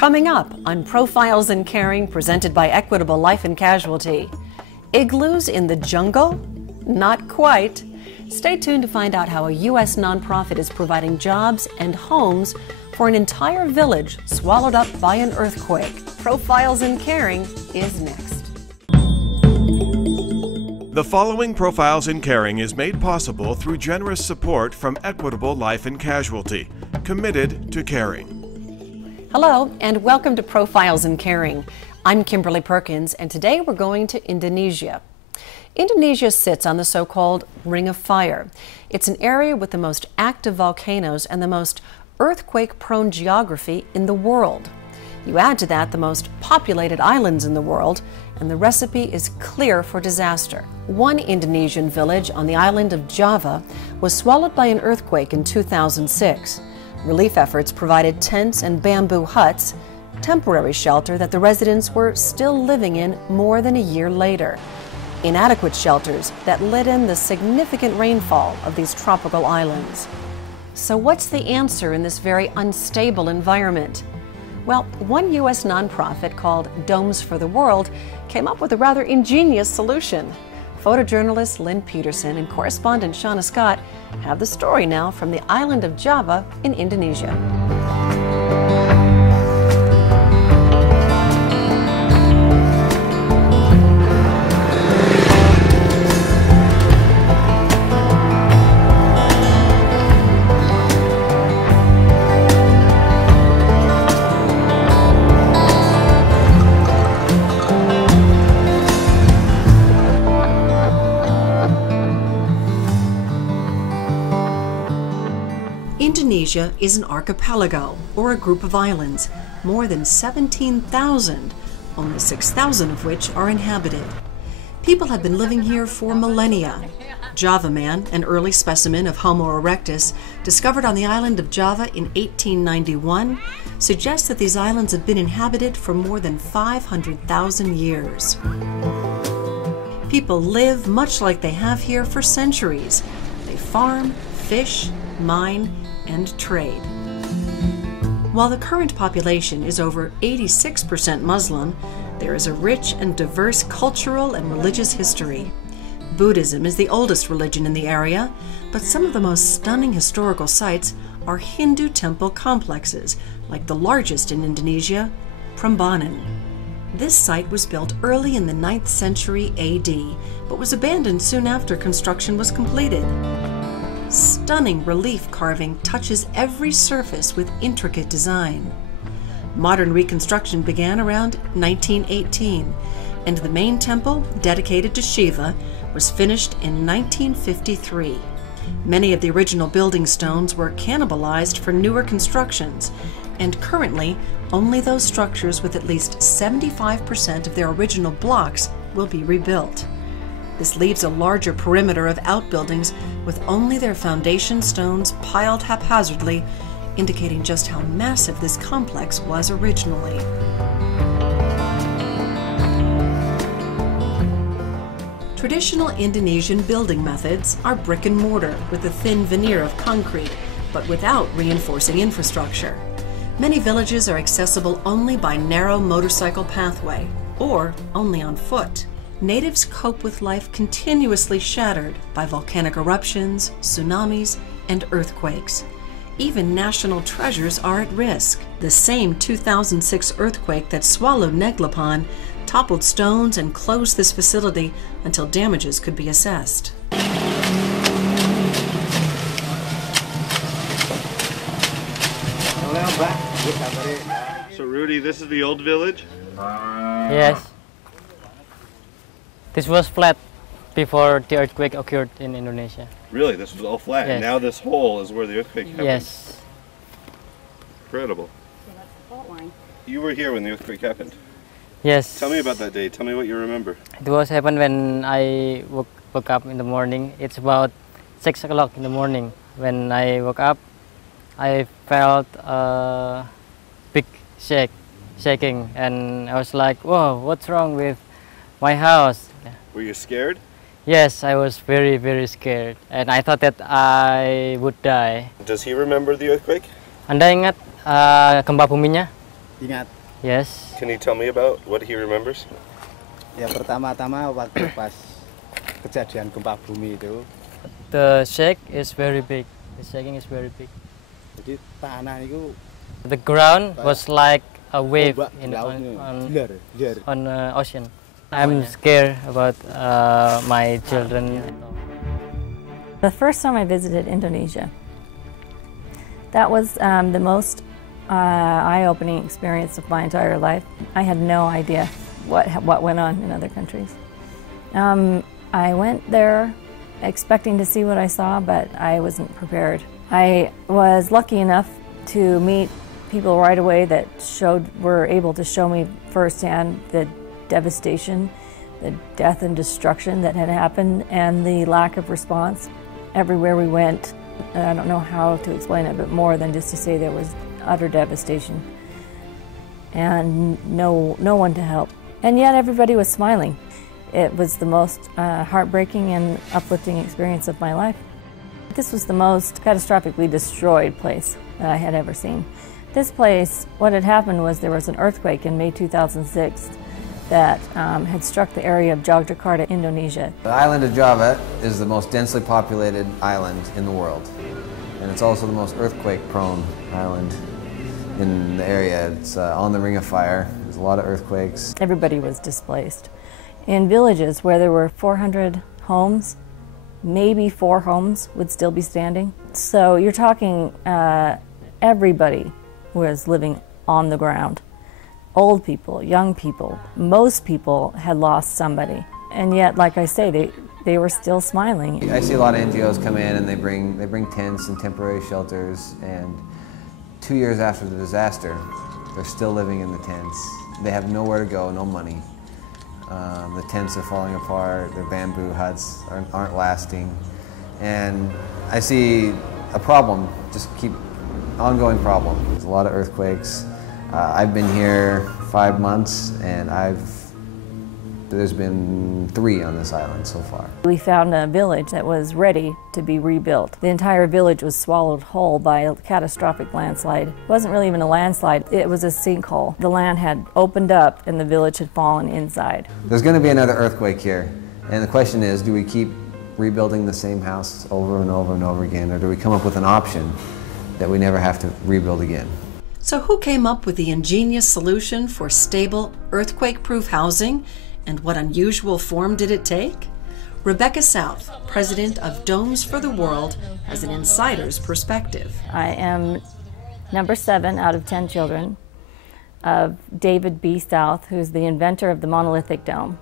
Coming up on Profiles in Caring, presented by Equitable Life and Casualty. Igloos in the jungle? Not quite. Stay tuned to find out how a U.S. nonprofit is providing jobs and homes for an entire village swallowed up by an earthquake. Profiles in Caring is next. The following Profiles in Caring is made possible through generous support from Equitable Life and Casualty, committed to caring. Hello, and welcome to Profiles in Caring. I'm Kimberly Perkins, and today we're going to Indonesia. Indonesia sits on the so-called Ring of Fire. It's an area with the most active volcanoes and the most earthquake-prone geography in the world. You add to that the most populated islands in the world, and the recipe is clear for disaster. One Indonesian village on the island of Java was swallowed by an earthquake in 2006. Relief efforts provided tents and bamboo huts, temporary shelter that the residents were still living in more than a year later. Inadequate shelters that let in the significant rainfall of these tropical islands. So what's the answer in this very unstable environment? Well, one U.S. nonprofit called Domes for the World came up with a rather ingenious solution. Photojournalist Lynn Peterson and correspondent Shauna Scott have the story now from the island of Java in Indonesia. Indonesia is an archipelago, or a group of islands, more than 17,000, only 6,000 of which are inhabited. People have been living here for millennia. Java Man, an early specimen of Homo erectus, discovered on the island of Java in 1891, suggests that these islands have been inhabited for more than 500,000 years. People live much like they have here for centuries. They farm, fish, mine, and trade. While the current population is over 86% Muslim, there is a rich and diverse cultural and religious history. Buddhism is the oldest religion in the area, but some of the most stunning historical sites are Hindu temple complexes, like the largest in Indonesia, Prambanan. This site was built early in the 9th century AD, but was abandoned soon after construction was completed. Stunning relief carving touches every surface with intricate design. Modern reconstruction began around 1918, and the main temple, dedicated to Shiva, was finished in 1953. Many of the original building stones were cannibalized for newer constructions, and currently only those structures with at least 75% of their original blocks will be rebuilt. This leaves a larger perimeter of outbuildings with only their foundation stones piled haphazardly, indicating just how massive this complex was originally. Traditional Indonesian building methods are brick and mortar with a thin veneer of concrete, but without reinforcing infrastructure. Many villages are accessible only by narrow motorcycle pathway, or only on foot. Natives cope with life continuously shattered by volcanic eruptions, tsunamis, and earthquakes. Even national treasures are at risk. The same 2006 earthquake that swallowed Ngelepen toppled stones and closed this facility until damages could be assessed. So Rudy, this is the old village? Yes. This was flat before the earthquake occurred in Indonesia. Really? This was all flat? Yes. And now this hole is where the earthquake happened? Yes. Incredible. You were here when the earthquake happened? Yes. Tell me about that day. Tell me what you remember. It was happened when I woke up in the morning. It's about 6 o'clock in the morning. When I woke up, I felt a big shaking, and I was like, whoa, what's wrong with my house? Were you scared? Yes, I was very, very scared, and I thought that I would die. Does he remember the earthquake? Anda ingat gempa buminya? Ingat. Yes. Can you tell me about what he remembers? Ya pertama-tama waktu pas kejadian gempa bumi itu. The shake is very big. The shaking is very big. Jadi tanah itu. The ground was like a wave in on ocean. I'm scared about my children. The first time I visited Indonesia, that was the most eye-opening experience of my entire life. I had no idea what went on in other countries. I went there expecting to see what I saw, but I wasn't prepared. I was lucky enough to meet people right away that were able to show me firsthand the devastation, the death and destruction that had happened, and the lack of response. Everywhere we went, I don't know how to explain it, but more than just to say there was utter devastation and no one to help. And yet everybody was smiling. It was the most heartbreaking and uplifting experience of my life. This was the most catastrophically destroyed place that I had ever seen. This place, what had happened was there was an earthquake in May 2006 that had struck the area of Yogyakarta, Indonesia. The island of Java is the most densely populated island in the world. And it's also the most earthquake-prone island in the area. It's on the Ring of Fire. There's a lot of earthquakes. Everybody was displaced. In villages where there were 400 homes, maybe 4 homes would still be standing. So you're talking everybody was living on the ground. Old people, young people, most people had lost somebody. And yet, like I say, they were still smiling. I see a lot of NGOs come in and they bring tents and temporary shelters, and 2 years after the disaster, they're still living in the tents. They have nowhere to go, no money. The tents are falling apart, their bamboo huts aren't lasting. And I see a problem, just keep ongoing problem. There's a lot of earthquakes. I've been here 5 months, and there's been 3 on this island so far. We found a village that was ready to be rebuilt. The entire village was swallowed whole by a catastrophic landslide. It wasn't really even a landslide, it was a sinkhole. The land had opened up and the village had fallen inside. There's going to be another earthquake here, and the question is, do we keep rebuilding the same house over and over and over again, or do we come up with an option that we never have to rebuild again? So who came up with the ingenious solution for stable, earthquake-proof housing, and what unusual form did it take? Rebecca South, president of Domes for the World, has an insider's perspective. I am number 7 out of 10 children of David B. South, who's the inventor of the monolithic dome.